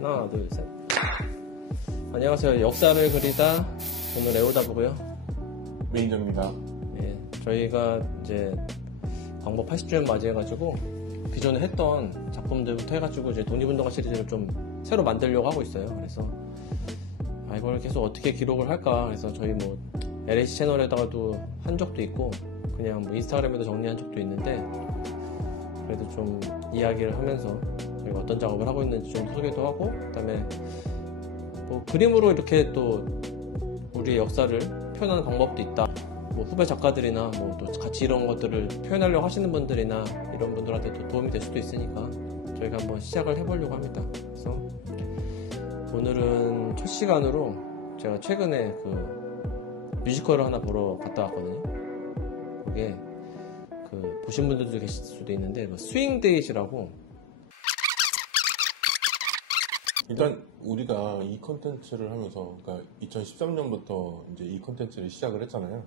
하나, 둘, 셋. 안녕하세요. 역사를 그리다. 오늘 애호다보고요. 메인저입니다. 예, 저희가 이제 광복 80주년 맞이해가지고 기존에 했던 작품들부터 해가지고 이제 독립운동가 시리즈를 좀 새로 만들려고 하고 있어요. 그래서 이걸 계속 어떻게 기록을 할까. 그래서 저희 뭐 LH 채널에다가도 한 적도 있고 그냥 뭐 인스타그램에도 정리한 적도 있는데 그래도 좀 이야기를 하면서 저희가 어떤 작업을 하고 있는지 좀 소개도 하고 그다음에 뭐 그림으로 이렇게 또 우리의 역사를 표현하는 방법도 있다. 뭐 후배 작가들이나 뭐 또 같이 이런 것들을 표현하려고 하시는 분들이나 이런 분들한테 또 도움이 될 수도 있으니까 저희가 한번 시작을 해보려고 합니다. 그래서 오늘은 첫 시간으로 제가 최근에 그 뮤지컬을 하나 보러 갔다 왔거든요. 그게 그 보신 분들도 계실 수도 있는데 그 스윙데이즈라고. 일단 우리가 이 컨텐츠를 하면서 그러니까 2013년부터 이제 이 컨텐츠를 시작을 했잖아요.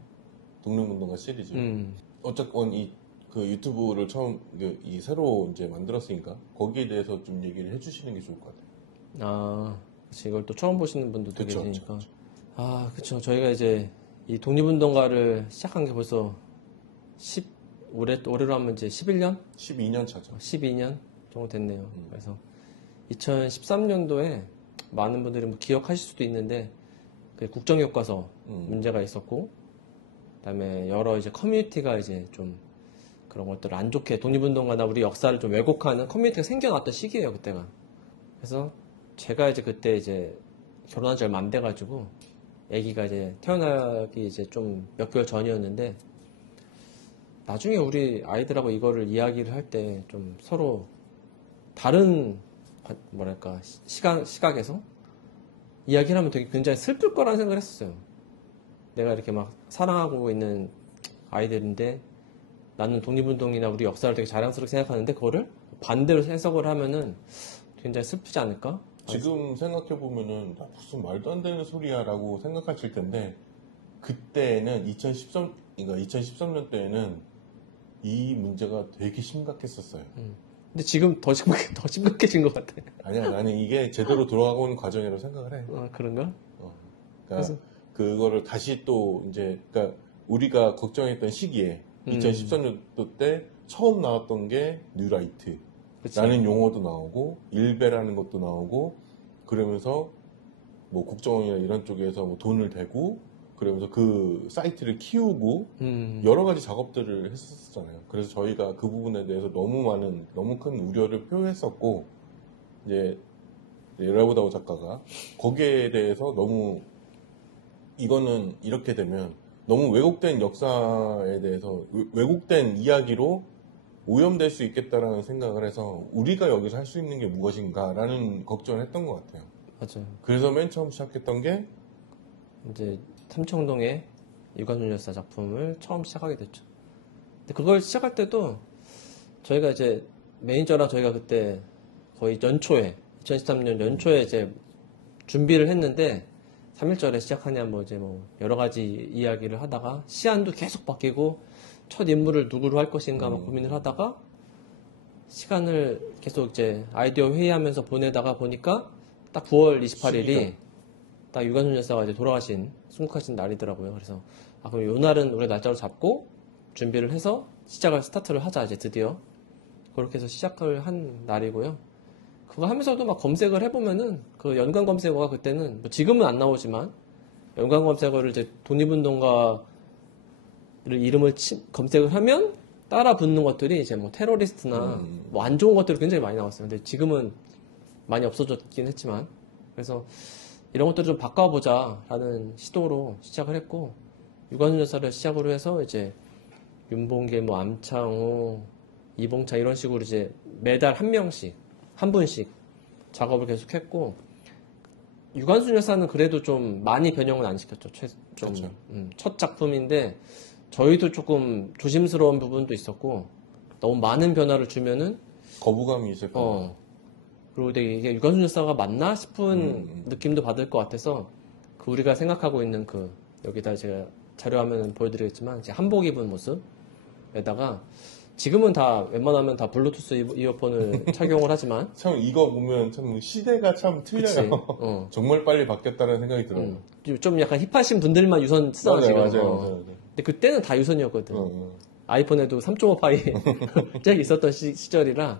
독립운동가 시리즈. 어쨌건 그 유튜브를 처음 이 새로 이제 만들었으니까 거기에 대해서 좀 얘기를 해주시는 게 좋을 것 같아요. 그치. 이걸 또 처음 보시는 분들도 그쵸, 계시니까. 그쵸. 그쵸. 저희가 이제 이 독립운동가를 시작한 게 벌써 올해로 하면 이제 11년? 12년 차죠. 12년 정도 됐네요. 그래서 2013년도에 많은 분들이 뭐 기억하실 수도 있는데 그 국정교과서 문제가 있었고 그다음에 여러 이제 커뮤니티가 이제 좀 그런 것들을 안 좋게 독립운동가나 우리 역사를 좀 왜곡하는 커뮤니티가 생겨났던 시기예요, 그때가. 그래서 제가 이제 그때 이제 결혼한 지 얼마 안 돼가지고 아기가 이제 태어나기 이제 좀 몇 개월 전이었는데 나중에 우리 아이들하고 이거를 이야기를 할 때 좀 서로 다른 뭐랄까 시각에서 이야기를 하면 되게 굉장히 슬플 거라는 생각을 했었어요. 내가 이렇게 막 사랑하고 있는 아이들인데 나는 독립운동이나 우리 역사를 되게 자랑스럽게 생각하는데 그거를 반대로 해석을 하면은 굉장히 슬프지 않을까? 지금 생각해보면은 무슨 말도 안 되는 소리야 라고 생각하실 텐데 그때는 2013년 때에는 이 문제가 되게 심각했었어요. 근데 지금 더 심각해진 것 같아. 아니야, 나는 이게 제대로 돌아가고 있는 과정이라고 생각을 해. 그런가? 그러니까 그거를 다시 또 이제 그러니까 우리가 걱정했던 시기에 2013년도 때 처음 나왔던 게 뉴라이트 라는 용어도 나오고 일베라는 것도 나오고 그러면서 뭐 국정원이나 이런 쪽에서 뭐 돈을 대고 그러면서 그 사이트를 키우고 여러 가지 작업들을 했었잖아요. 그래서 저희가 그 부분에 대해서 너무 큰 우려를 표했었고 이제 레오다보 작가가 거기에 대해서 너무 이거는 이렇게 되면 너무 왜곡된 역사에 대해서 왜곡된 이야기로 오염될 수 있겠다라는 생각을 해서 우리가 여기서 할 수 있는 게 무엇인가라는 걱정을 했던 것 같아요. 맞아요. 그래서 맨 처음 시작했던 게 이제 삼청동의 유관순 여사 작품을 처음 시작하게 됐죠. 근데 그걸 시작할 때도 저희가 이제 매니저랑 저희가 그때 거의 연초에 2013년 연초에 이제 준비를 했는데 3일절에 시작하냐 뭐 이제 뭐 여러 가지 이야기를 하다가 시안도 계속 바뀌고 첫 인물을 누구로 할 것인가 막 고민을 하다가 시간을 계속 이제 아이디어 회의하면서 보내다가 보니까 딱 9월 28일이 딱 유관순 여사가 이제 순국하신 날이더라고요. 그래서 그럼 요 날은 우리 날짜로 잡고 준비를 해서 스타트를 하자 이제 드디어 그렇게 해서 시작을 한 날이고요. 그거 하면서도 막 검색을 해보면은 그 연관 검색어가 그때는 뭐 지금은 안 나오지만 연관 검색어를 이제 독립운동가를 이름을 검색을 하면 따라 붙는 것들이 이제 뭐 테러리스트나 뭐 안 좋은 것들이 굉장히 많이 나왔어요. 근데 지금은 많이 없어졌긴 했지만 그래서 이런 것들을 좀 바꿔보자 라는 시도로 시작을 했고 유관순 여사를 시작으로 해서 이제 윤봉길, 뭐 암창호, 이봉차 이런 식으로 이제 매달 한 분씩 작업을 계속했고 유관순 여사는 그래도 좀 많이 변형은 안 시켰죠. 첫 작품인데 저희도 조금 조심스러운 부분도 있었고 너무 많은 변화를 주면은 거부감이 있을 거예요. 그리고 되게 이게 유관순 여사가 맞나 싶은 느낌도 받을 것 같아서 그 우리가 생각하고 있는 여기다 제가 자료화면 보여드리겠지만 이제 한복 입은 모습에다가 지금은 다 웬만하면 다 블루투스 이어폰을 착용을 하지만 참 이거 보면 참 시대가 참 그치. 틀려요. 어. 정말 빨리 바뀌었다는 생각이 들어요. 좀 약간 힙하신 분들만 유선 쓰잖아 맞아요, 지금. 맞아요, 어. 맞아요. 근데 그때는 다 유선이었거든. 어. 아이폰에도 3.5 파이 잭 있었던 시절이라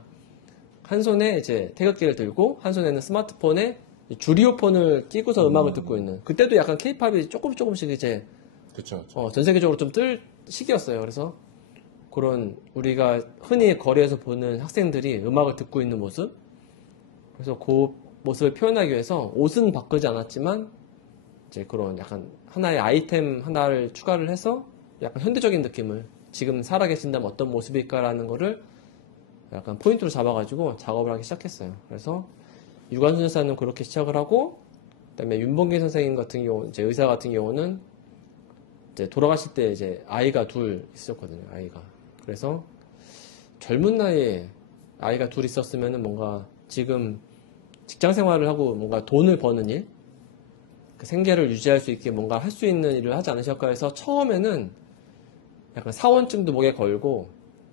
한 손에 이제 태극기를 들고 한 손에는 스마트폰에 줄 이어폰을 끼고서 음악을 듣고 있는. 그때도 약간 케이팝이 조금씩 이제 그쵸. 전 세계적으로 좀 뜰 시기였어요. 그래서 그런 우리가 흔히 거리에서 보는 학생들이 음악을 듣고 있는 모습. 그래서 그 모습을 표현하기 위해서 옷은 바꾸지 않았지만 이제 그런 약간 하나의 아이템 하나를 추가를 해서 약간 현대적인 느낌을 지금 살아계신다면 어떤 모습일까라는 거를 약간 포인트로 잡아가지고 작업을 하기 시작했어요. 그래서 유관순 여사는 그렇게 시작을 하고, 그다음에 윤봉길 선생님 같은 경우, 이제 의사 같은 경우는 이제 돌아가실 때 이제 아이가 둘 있었거든요. 아이가. 그래서 젊은 나이에 아이가 둘 있었으면은 뭔가 지금 직장 생활을 하고 뭔가 돈을 버는 일, 그 생계를 유지할 수 있게 뭔가 할 수 있는 일을 하지 않으실까 해서 처음에는 약간 사원증도 목에 걸고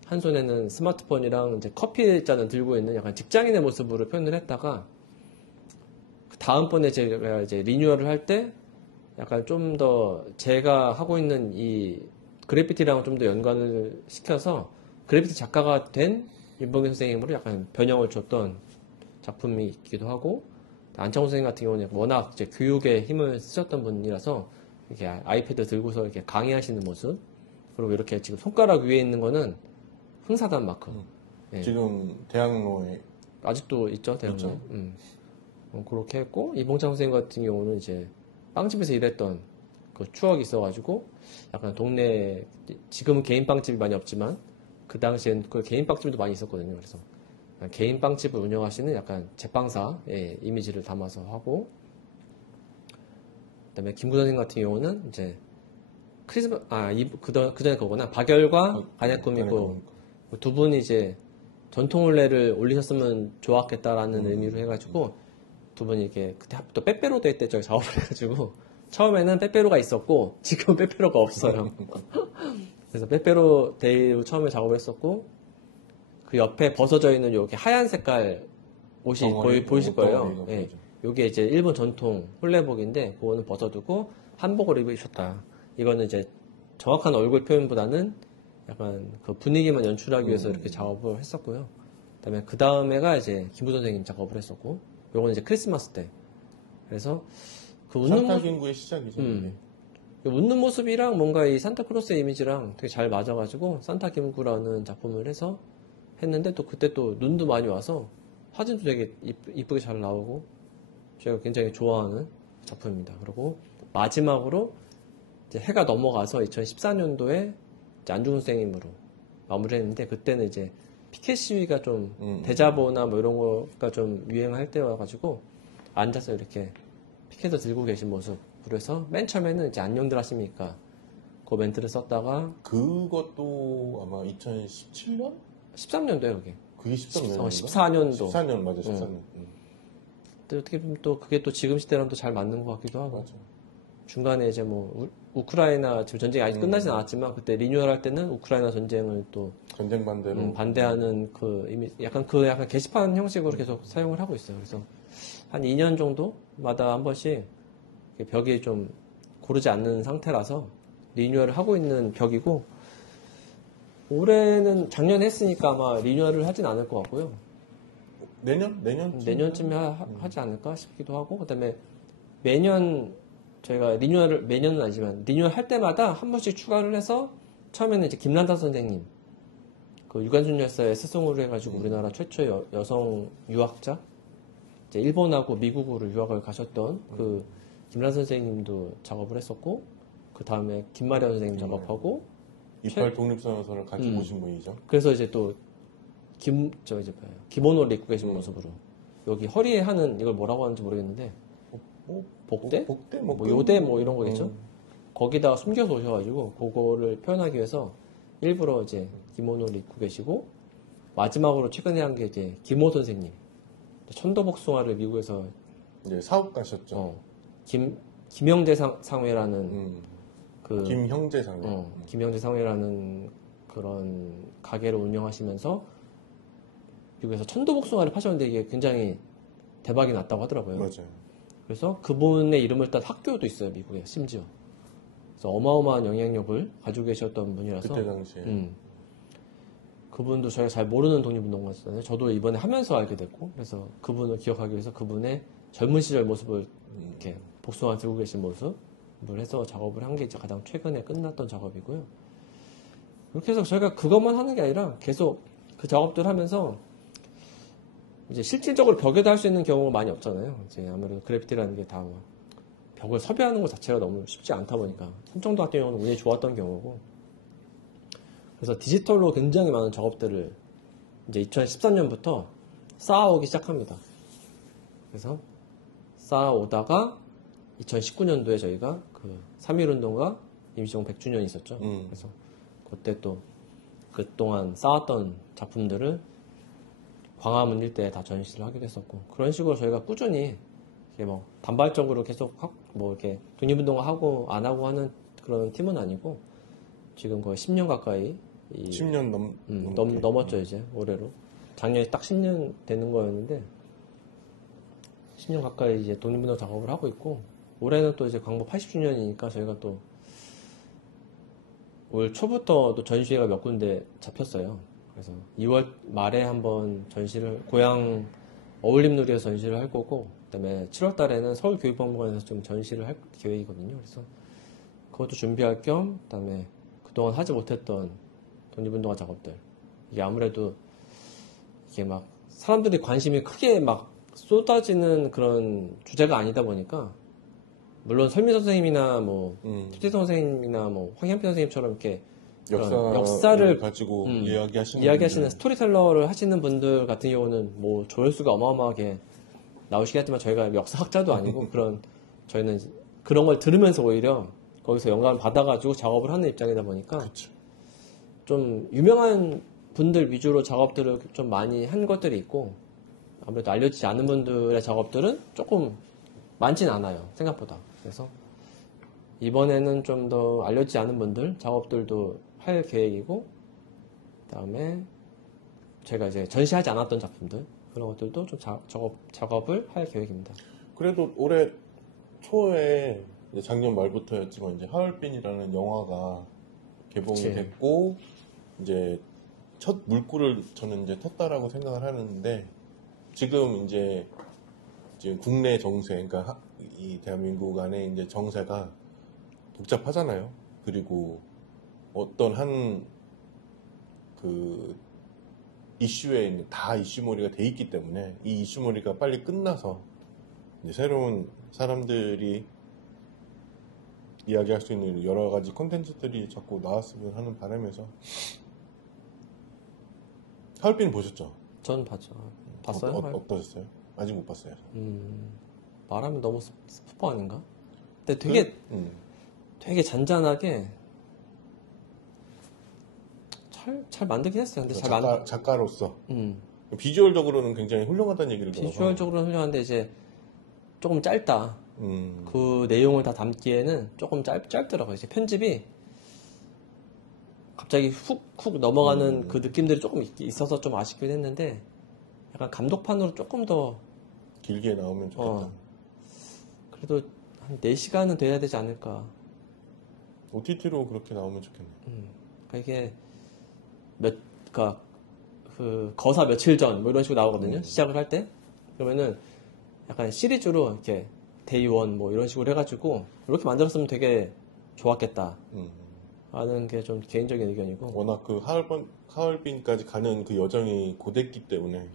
한 손에는 스마트폰이랑 이제 커피 잔을 들고 있는 약간 직장인의 모습으로 표현을 했다가 그 다음번에 제가 이제 리뉴얼을 할 때 약간 좀 더 제가 하고 있는 이 그래피티랑 좀 더 연관을 시켜서 그래피티 작가가 된 윤봉길 선생님으로 약간 변형을 줬던 작품이 있기도 하고, 안창호 선생님 같은 경우는 워낙 이제 교육에 힘을 쓰셨던 분이라서 이렇게 아이패드 들고서 이렇게 강의하시는 모습, 그리고 이렇게 지금 손가락 위에 있는 거는 흥사단 마크. 예. 지금 대학로에 아직도 있죠, 대학로에. 있죠. 그렇게 했고, 이봉창 선생님 같은 경우는 이제 빵집에서 일했던 그 추억이 있어가지고, 약간 동네, 지금은 개인 빵집이 많이 없지만, 그 당시엔 그 개인 빵집도 많이 있었거든요. 그래서 개인 빵집을 운영하시는 약간 제빵사의 이미지를 담아서 하고, 그다음에 김구 선생님 같은 경우는 이제 그 전에 그거구나. 박열과 간의 꿈이고, 두 분이 이제 전통올레를 올리셨으면 좋았겠다라는 의미로 해가지고, 두 분이 이렇게, 그때 또 빼빼로 데이 때 저희 작업을 해가지고, 처음에는 빼빼로가 있었고, 지금은 빼빼로가 없어요. 그래서 빼빼로 데이로 처음에 작업을 했었고, 그 옆에 벗어져 있는 요게 하얀 색깔 옷이 보이실 거예요. 예. 요게 이제 일본 전통 홀레복인데, 그거는 벗어두고 한복을 입으셨다. 이거는 이제 정확한 얼굴 표현보다는 약간 그 분위기만 연출하기 위해서 이렇게 작업을 했었고요. 그다음에 그 다음에가 이제 김부 선생님 작업을 했었고, 요거는 이제 크리스마스 때. 그래서 그 웃는 모습, 산타김구의 시작이죠. 이게. 그 웃는 모습이랑 뭔가 이 산타크로스의 이미지랑 되게 잘 맞아가지고 산타 김구라는 작품을 해서 했는데, 또 그때 또 눈도 많이 와서 사진도 되게 이쁘게 잘 나오고 제가 굉장히 좋아하는 작품입니다. 그리고 마지막으로 이제 해가 넘어가서 2014년도에 안중근 선생님으로 마무리했는데, 그때는 이제 피켓 시위가 좀 대자보나 뭐 이런 거가 좀 유행할 때여가지고 앉아서 이렇게 피켓을 들고 계신 모습으로 해서 맨 처음에는 이제 안녕들 하십니까 그 멘트를 썼다가, 그것도 아마 2017년? 13년도에 그게. 그게 13년인가? 14년도. 14년 맞아, 14년. 근데 어떻게 보면 또 그게 또 지금 시대랑 또 잘 맞는 것 같기도 하고. 맞아. 중간에 이제 뭐 우크라이나 지금 전쟁이 아직 끝나진 않았지만 그때 리뉴얼 할 때는 우크라이나 전쟁을 또 전쟁 반대로. 반대하는 그 이미 약간 게시판 형식으로 계속 사용을 하고 있어요. 그래서 한 2년 정도마다 한 번씩 벽이 좀 고르지 않는 상태라서 리뉴얼을 하고 있는 벽이고, 올해는 작년에 했으니까 아마 리뉴얼을 하진 않을 것 같고요. 내년쯤에 하지 않을까 싶기도 하고, 그다음에 매년 저희가 리뉴얼을, 매년은 아니지만 리뉴얼 할 때마다 한 번씩 추가를 해서, 처음에는 이제 김란다 선생님 그 유관순 열사의 스승으로 해가지고 우리나라 최초의 여성 유학자, 이제 일본하고 미국으로 유학을 가셨던 그 김란 선생님도 작업을 했었고, 그 다음에 김마련 선생님 작업하고, 이팔 독립선언서를 같이 보신 분이죠. 그래서 이제 또 기모노를 입고 계신 모습으로 여기 허리에 하는 이걸 뭐라고 하는지 모르겠는데, 복대? 복대? 뭐 요대 뭐 이런 거겠죠? 거기다가 숨겨서 오셔가지고 그거를 표현하기 위해서 일부러 이제 기모노를 입고 계시고, 마지막으로 최근에 한 게 이제 김호 선생님 천도복숭아를 미국에서 이제 사업 가셨죠. 김영재 상회라는 그 김형재 상회. 김영재 상회라는 그 그런 가게를 운영하시면서 미국에서 천도복숭아를 파셨는데 이게 굉장히 대박이 났다고 하더라고요. 맞아요. 그래서 그분의 이름을 딴 학교도 있어요, 미국에 심지어. 그래서 어마어마한 영향력을 가지고 계셨던 분이라서. 그때 당시에. 그분도 저희가 잘 모르는 독립운동가였잖아요. 저도 이번에 하면서 알게 됐고, 그래서 그분을 기억하기 위해서 그분의 젊은 시절 모습을 이렇게 복숭아 들고 계신 모습을 해서 작업을 한 게 이제 가장 최근에 끝났던 작업이고요. 그렇게 해서 저희가 그것만 하는 게 아니라 계속 그 작업들 하면서 이제 실질적으로 벽에다 할 수 있는 경우가 많이 없잖아요. 이제 아무래도 그래피티라는 게 다 벽을 섭외하는 것 자체가 너무 쉽지 않다 보니까 삼청동 같은 경우는 운이 좋았던 경우고, 그래서 디지털로 굉장히 많은 작업들을 이제 2013년부터 쌓아오기 시작합니다. 그래서 쌓아오다가 2019년도에 저희가 그 3.1운동과 임시정 100주년이 있었죠. 그래서 그때 또 그동안 쌓았던 작품들을 광화문 일대에 다 전시를 하기도 했었고, 그런 식으로 저희가 꾸준히 이렇게 뭐 단발적으로 계속 뭐 이렇게 독립운동을 하고 안 하고 하는 그런 팀은 아니고, 지금 거의 10년 가까이 10년 넘었죠, 이제 올해로. 작년에 딱 10년 되는 거였는데 10년 가까이 이제 독립운동 작업을 하고 있고, 올해는 또 이제 광복 80주년이니까 저희가 또 올 초부터 또 전시회가 몇 군데 잡혔어요. 그래서 2월 말에 한번 전시를 고향 어울림누리에서 전시를 할 거고, 그다음에 7월 달에는 서울교육박물관에서 좀 전시를 할 계획이거든요. 그래서 그것도 준비할 겸, 그다음에 그동안 하지 못했던 독립운동화 작업들, 이게 아무래도 이게 막 사람들이 관심이 크게 막 쏟아지는 그런 주제가 아니다 보니까, 물론 설미 선생님이나 뭐 투지 선생님이나 뭐 황현필 선생님처럼 이렇게 역사를 가지고 이야기하시는 분들, 스토리텔러를 하시는 분들 같은 경우는 뭐 조회수가 어마어마하게 나오시긴 하지만, 저희가 역사학자도 아니고 그런, 저희는 그런 걸 들으면서 오히려 거기서 영감을 받아가지고 작업을 하는 입장이다 보니까, 그쵸. 좀 유명한 분들 위주로 작업들을 좀 많이 한 것들이 있고, 아무래도 알려지지 않은 분들의 작업들은 조금 많진 않아요, 생각보다. 그래서 이번에는 좀 더 알려지지 않은 분들 작업들도 할 계획이고, 그다음에 제가 이제 전시하지 않았던 작품들, 그런 것들도 좀 작업을 할 계획입니다. 그래도 올해 초에, 이제 작년 말부터였지만 이제 하얼빈이라는 영화가 개봉이 그치. 됐고, 이제 첫 물꼬를 저는 이제 텄다라고 생각을 하는데, 지금 이제 국내 정세, 그러니까 이 대한민국 안에 이제 정세가 복잡하잖아요. 그리고 어떤 한 그 이슈에 다 이슈몰이가 돼 있기 때문에, 이 이슈몰이가 빨리 끝나서 이제 새로운 사람들이 이야기할 수 있는 여러 가지 콘텐츠들이 자꾸 나왔으면 하는 바람에서. 하얼빈 보셨죠? 전 봤죠. 봤어요? 어떠셨어요? 아직 못 봤어요. 말하면 너무 스포 아닌가? 근데 되게 잔잔하게 잘 만들긴 했어요. 근데 작가로서 비주얼적으로는 굉장히 훌륭하다는 얘기를 들어서. 비주얼적으로는 훌륭한데 이제 조금 짧다. 그 내용을 다 담기에는 조금 짧더라고요. 이제 편집이 갑자기 훅훅 넘어가는 그 느낌들이 조금 있어서 좀 아쉽긴 했는데, 약간 감독판으로 조금 더 길게 나오면 좋겠다. 그래도 한 4시간은 돼야 되지 않을까. OTT로 그렇게 나오면 좋겠네. 그러니까 이게 그러니까 그 거사 며칠 전 뭐 이런 식으로 나오거든요. 시작을 할 때. 그러면은 약간 시리즈로 이렇게 데이 원 뭐 이런 식으로 해가지고 이렇게 만들었으면 되게 좋았겠다 하는 게 좀 개인적인 의견이고, 워낙 그 하얼빈까지 가는 그 여정이 고됐기 때문에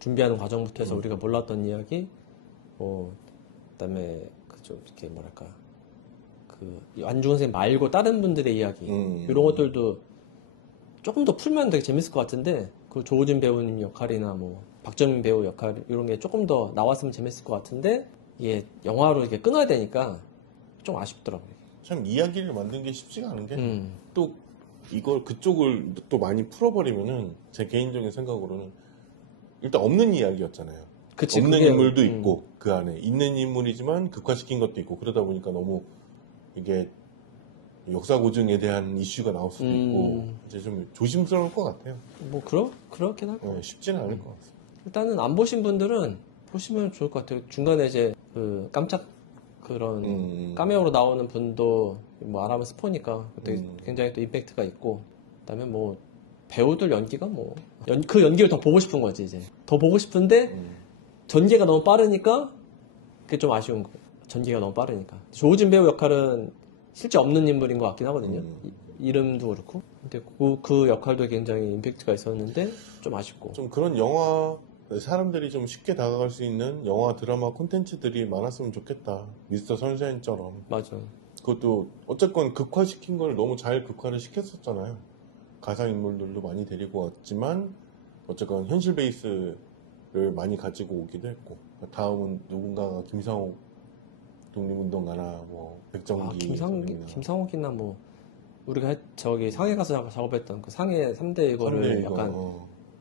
준비하는 과정부터 해서 우리가 몰랐던 이야기, 뭐 그다음에 그 좀 이렇게 뭐랄까, 그 안중근 선생님 말고 다른 분들의 이야기, 이런 것들도 조금 더 풀면 되게 재밌을 것 같은데, 그 조우진 배우님 역할이나 뭐 박정민 배우 역할 이런 게 조금 더 나왔으면 재밌을 것 같은데, 이게 영화로 이렇게 끊어야 되니까 좀 아쉽더라고요. 참 이야기를 만든 게 쉽지가 않은 게, 또 이걸 그쪽을 또 많이 풀어버리면은, 제 개인적인 생각으로는 일단 없는 이야기였잖아요. 그치, 없는 그게, 인물도 있고 그 안에 있는 인물이지만 극화시킨 것도 있고, 그러다 보니까 너무 이게 역사 고증에 대한 이슈가 나올 수도 있고 이제 좀 조심스러울 것 같아요. 뭐 그렇긴 할 거예요. 쉽지는 않을 것 같습니다. 일단은 안 보신 분들은 보시면 좋을 것 같아요. 중간에 이제 그 깜짝 그런 카메오로 나오는 분도 뭐 아라면 스포니까 되게 굉장히 또 임팩트가 있고, 그다음에 뭐 배우들 연기가 뭐 그 연기를 더 보고 싶은 거지. 이제 더 보고 싶은데 전개가 너무 빠르니까 그게 좀 아쉬운 거예요. 전개가 너무 빠르니까. 조우진 배우 역할은 실제 없는 인물인 것 같긴 하거든요. 이름도 그렇고. 근데 그 역할도 굉장히 임팩트가 있었는데 좀 아쉽고. 좀 그런 영화, 사람들이 좀 쉽게 다가갈 수 있는 영화, 드라마 콘텐츠들이 많았으면 좋겠다. 미스터 선샤인처럼. 맞아. 그것도 어쨌건 극화시킨 걸 너무 잘 극화를 시켰었잖아요. 가상인물들도 많이 데리고 왔지만 어쨌건 현실 베이스를 많이 가지고 오기도 했고, 다음은 누군가가 김상욱 독립운동가나 뭐 백정기, 김상욱이나 뭐 우리가 저기 상해 가서 작업했던 그 상해 3대 이거를 약간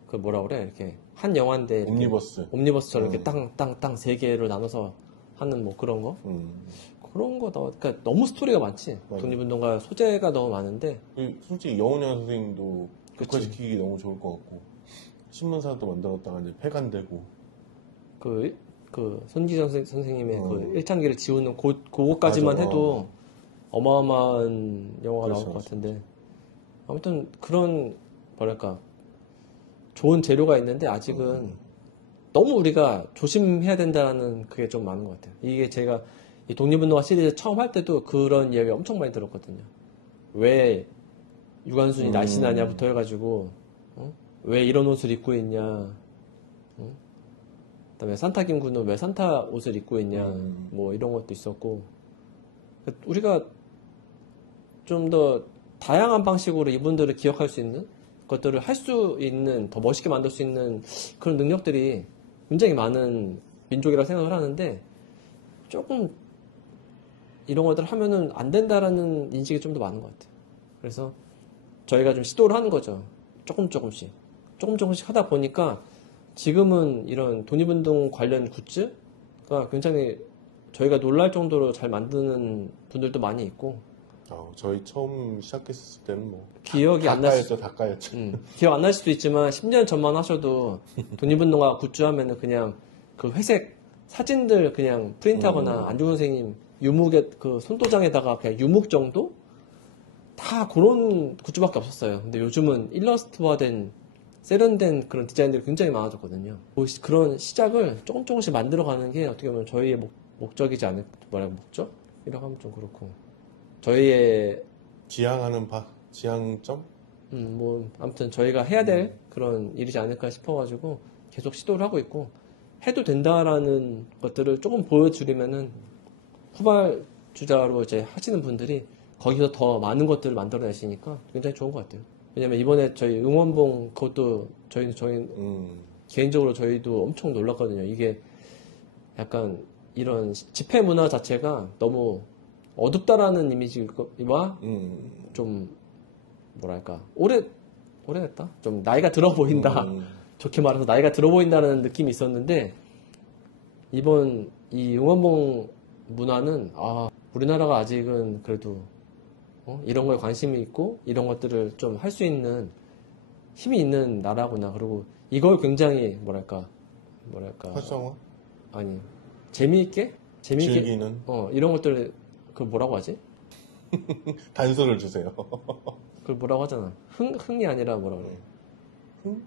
그 뭐라 그래, 이렇게 한 영화인데 이렇게 옴니버스처럼 이렇게 땅 세 개로 나눠서 하는 뭐 그런 거. 그런 거 그러니까 너무 스토리가 많지. 맞아. 독립운동가 소재가 너무 많은데. 솔직히 영훈영 선생님도 극화시키기 너무 좋을 것 같고, 신문사도 만들었다가 이제 폐간되고. 그 손기정 선생님의 그 일창기를 지우는 그거까지만 해도 어마어마한 영화가 나올 것 같은데. 아무튼 그런 뭐랄까 좋은 재료가 있는데 아직은 너무 우리가 조심해야 된다는 그게 좀 많은 것 같아요. 이게 제가 이 독립운동가 시리즈 처음 할 때도 그런 이야기 엄청 많이 들었거든요. 왜 유관순이 날씬하냐부터 해가지고 왜 이런 옷을 입고 있냐, 그다음에 산타 김구는 왜 산타 옷을 입고 있냐, 뭐 이런 것도 있었고, 우리가 좀 더 다양한 방식으로 이분들을 기억할 수 있는 것들을 할 수 있는, 더 멋있게 만들 수 있는 그런 능력들이 굉장히 많은 민족이라고 생각을 하는데, 조금 이런 것들을 하면은 안 된다라는 인식이 좀 더 많은 것 같아요. 그래서 저희가 좀 시도를 하는 거죠. 조금씩 하다 보니까 지금은 이런 독립운동 관련 굿즈가 굉장히 저희가 놀랄 정도로 잘 만드는 분들도 많이 있고. 저희 처음 시작했을 때는 뭐 기억이 안 나죠. 다 까였죠. 기억 안 날 수도 있지만 10년 전만 하셔도 독립운동가 굿즈 하면은 그냥 그 회색 사진들 그냥 프린트하거나 안중근 선생님 유목에 그 손도장에다가 그냥 유목 정도? 다 그런 굿즈밖에 없었어요. 근데 요즘은 일러스트화된 세련된 그런 디자인들이 굉장히 많아졌거든요. 그런 시작을 조금씩 만들어가는 게 어떻게 보면 저희의 목적이지 않을, 목적? 이라고 하면 좀 그렇고. 저희의 지향하는 지향점? 뭐 아무튼 저희가 해야 될 그런 일이지 않을까 싶어가지고 계속 시도를 하고 있고, 해도 된다라는 것들을 조금 보여주려면은 후발주자로 이제 하시는 분들이 거기서 더 많은 것들을 만들어내시니까 굉장히 좋은 것 같아요. 왜냐면 이번에 저희 응원봉 그것도 저희 개인적으로 저희도 엄청 놀랐거든요. 이게 약간 이런 집회 문화 자체가 너무 어둡다라는 이미지와 좀 뭐랄까 오래됐다? 좀 나이가 들어 보인다. 좋게 말해서 나이가 들어 보인다는 느낌이 있었는데, 이번 이 응원봉 문화는 우리나라가 아직은 그래도 이런 거에 관심이 있고 이런 것들을 좀 할 수 있는 힘이 있는 나라구나. 그리고 이걸 굉장히 뭐랄까 활성화? 아니 재미있게 즐기는 이런 것들을 그 뭐라고 하지? 단서를 주세요. 그걸 뭐라고 하잖아. 흥이 아니라 뭐라고 그래? 흥?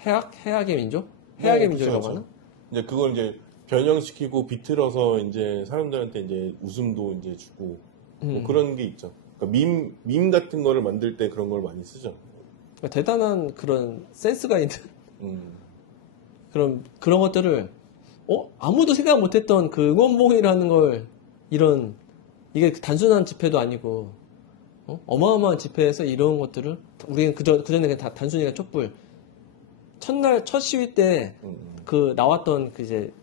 해악의 민족? 해악의 민족이라고 그쵸. 하나? 이제 그걸 이제 변형시키고 비틀어서 이제 사람들한테 이제 웃음도 이제 주고 뭐 그런 게 있죠. 그러니까 밈 같은 거를 만들 때 그런 걸 많이 쓰죠. 그러니까 대단한 그런 센스가 있는 그런 것들을 아무도 생각 못했던 그 응원봉이라는 걸 이게 단순한 집회도 아니고 어마어마한 집회에서 이런 것들을 우리는 그전에 그냥 단순히 그냥 촛불 첫날 첫 시위 때 그 나왔던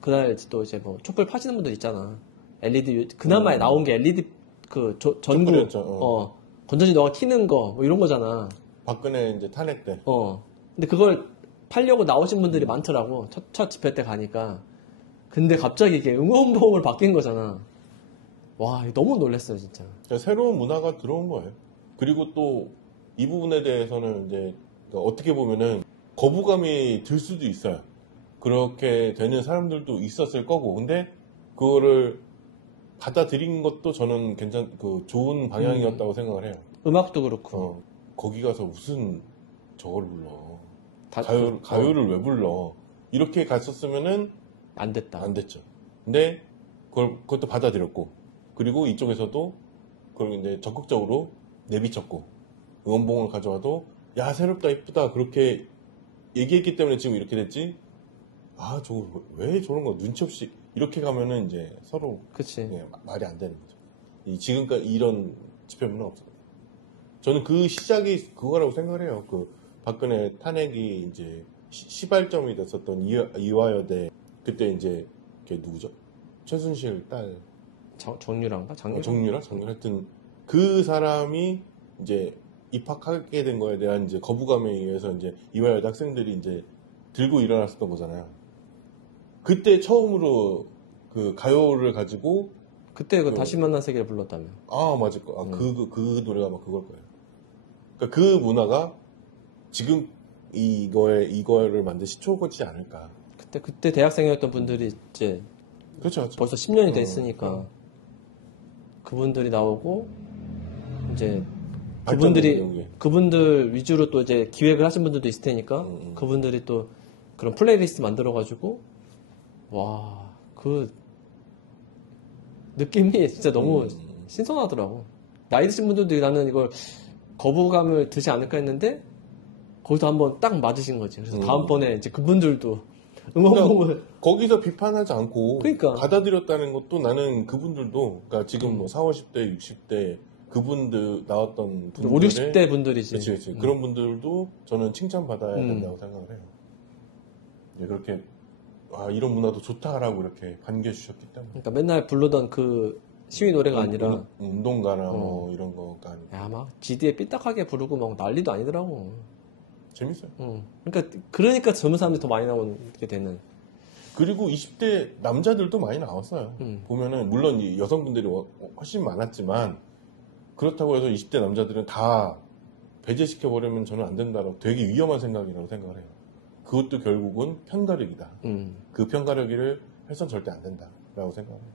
그날 또 이제 뭐 촛불 파시는 분들 있잖아. LED 그나마 나온 게 LED 그 전구 건전지 너가 키는 거 뭐 이런 거잖아. 박근혜 이제 탄핵 때. 근데 그걸 팔려고 나오신 분들이 많더라고. 첫 집회 때 가니까. 근데 갑자기 이게 응원봉을 바뀐 거잖아. 와, 너무 놀랐어요, 진짜. 그러니까 새로운 문화가 들어온 거예요. 그리고 또 이 부분에 대해서는 이제 그러니까 어떻게 보면은 거부감이 들 수도 있어요. 그렇게 되는 사람들도 있었을 거고, 근데 그거를 받아들인 것도 저는 좋은 방향이었다고 생각을 해요. 음악도 그렇고. 거기 가서 무슨 저걸 불러. 다- 가요를 왜 불러. 이렇게 갔었으면은 안 됐다. 안 됐죠. 근데 그것도 받아들였고, 그리고 이쪽에서도 그걸 이제 적극적으로 내비쳤고, 응원봉을 가져와도, 야, 새롭다, 이쁘다, 그렇게 얘기했기 때문에 지금 이렇게 됐지, 아, 저거 왜 저런 거 눈치 없이, 이렇게 가면은 이제 서로 그치. 말이 안 되는 거죠. 지금까지 이런 집회문은 없어요. 저는 그 시작이 그거라고 생각을 해요. 그 박근혜 탄핵이 이제 시발점이 됐었던 이화여대, 그때 이제 걔 누구죠? 최순실 딸 정유랑가? 정유라 하여튼 그 사람이 이제 입학하게 된 거에 대한 이제 거부감에 의해서 이제 이화여대 학생들이 이제 들고 일어났었던 거잖아요. 그때 처음으로 그 가요를 가지고 그때 그 다시 만난 세계를 불렀다며. 맞을 거. 그 노래가 아마 그걸 거예요. 그러니까 그 문화가 지금 이거를 만든 시초거지 않을까. 그때 대학생이었던 분들이 이제 그렇죠. 벌써 10년이 됐으니까 그분들이 나오고 이제 그분들 위주로 또 이제 기획을 하신 분들도 있을 테니까 그분들이 또 그런 플레이리스트 만들어가지고 와, 그 느낌이 진짜 너무 신선하더라고. 나이 드신 분들도 나는 이걸 거부감을 드지 않을까 했는데 거기서 한번 딱 맞으신 거지. 그래서 다음번에 이제 그분들도 응원봉을 거기서 비판하지 않고 그러니까. 받아들였다는 것도 나는 그분들도 그러니까 지금 뭐 40, 50대, 60대 그분들 나왔던 분들 5, 60대 분들이지. 그치. 그런 분들도 저는 칭찬받아야 된다고 생각을 해요. 이제 그렇게 이런 문화도 좋다라고 이렇게 반겨주셨기 때문에. 그러니까 맨날 부르던 그 시위 노래가 아니라 운동가나 뭐 이런 거가 아니고. 야, 막 GD에 삐딱하게 부르고 막 난리도 아니더라고. 재밌어요. 그러니까 젊은 사람들이 더 많이 나오게 되는. 그리고 20대 남자들도 많이 나왔어요. 보면은 물론 이 여성분들이 훨씬 많았지만 그렇다고 해서 20대 남자들은 다 배제시켜버리면 저는 안 된다라고 되게 위험한 생각이라고 생각을 해요. 그것도 결국은 편가르기다. 그 편가르기를 해선 절대 안 된다라고 생각을 해요.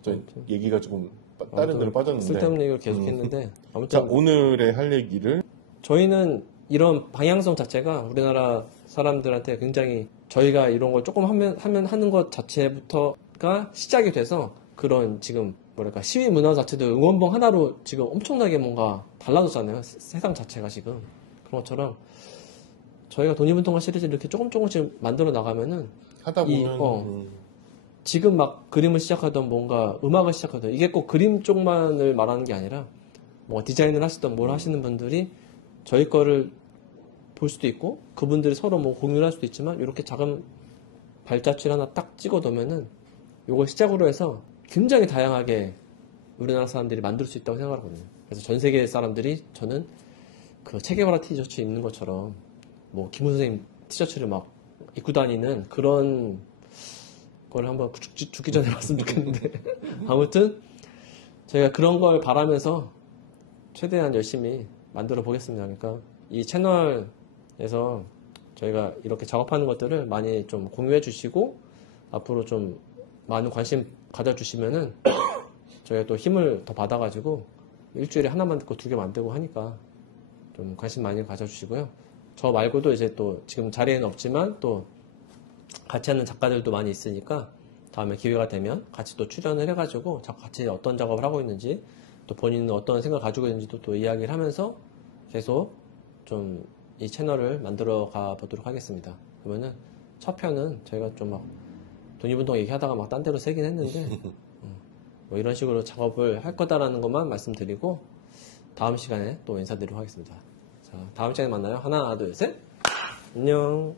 저 얘기가 조금 다른 데로 빠졌는데 쓸데없는 얘기를 계속 했는데 아무튼 자, 오늘의 할 얘기를 저희는 이런 방향성 자체가 우리나라 사람들한테 굉장히 저희가 이런 걸 조금 하면 하는 것 자체부터가 시작이 돼서 그런 지금 뭐랄까 시위 문화 자체도 응원봉 하나로 지금 엄청나게 뭔가 달라졌잖아요. 세상 자체가 지금 그런 것처럼 저희가 독립운동가 시리즈를 이렇게 조금씩 만들어 나가면은 하다 보면 지금 막 그림을 시작하던 뭔가 음악을 시작하던 이게 꼭 그림 쪽만을 말하는 게 아니라 뭐 디자인을 하시던 뭘 하시는 분들이 저희 거를 볼 수도 있고 그분들이 서로 뭐 공유를 할 수도 있지만 이렇게 작은 발자취를 하나 딱 찍어두면은 이걸 시작으로 해서 굉장히 다양하게 우리나라 사람들이 만들 수 있다고 생각하거든요. 그래서 전 세계 사람들이 저는 그 체게바라 티셔츠 입는 것처럼 뭐 김훈 선생님 티셔츠를 막 입고 다니는 그런 걸 한번 죽기 전에 봤으면 좋겠는데 아무튼 저희가 그런 걸 바라면서 최대한 열심히 만들어 보겠습니다. 그러니까 이 채널에서 저희가 이렇게 작업하는 것들을 많이 좀 공유해 주시고 앞으로 좀 많은 관심 가져주시면은 저희가 또 힘을 더 받아가지고 일주일에 하나 만들고 2개 만들고 하니까 좀 관심 많이 가져주시고요. 저 말고도 이제 또 지금 자리에는 없지만 또 같이 하는 작가들도 많이 있으니까 다음에 기회가 되면 같이 또 출연을 해가지고 같이 어떤 작업을 하고 있는지 또 본인은 어떤 생각을 가지고 있는지도 또 이야기를 하면서 계속 좀 이 채널을 만들어 가 보도록 하겠습니다. 그러면은 첫 편은 저희가 좀 막 독립운동 얘기하다가 막 딴 데로 새긴 했는데 뭐 이런 식으로 작업을 할 거다라는 것만 말씀드리고 다음 시간에 또 인사드리도록 하겠습니다. 자, 다음 시간에 만나요. 하나, 둘, 셋. 안녕.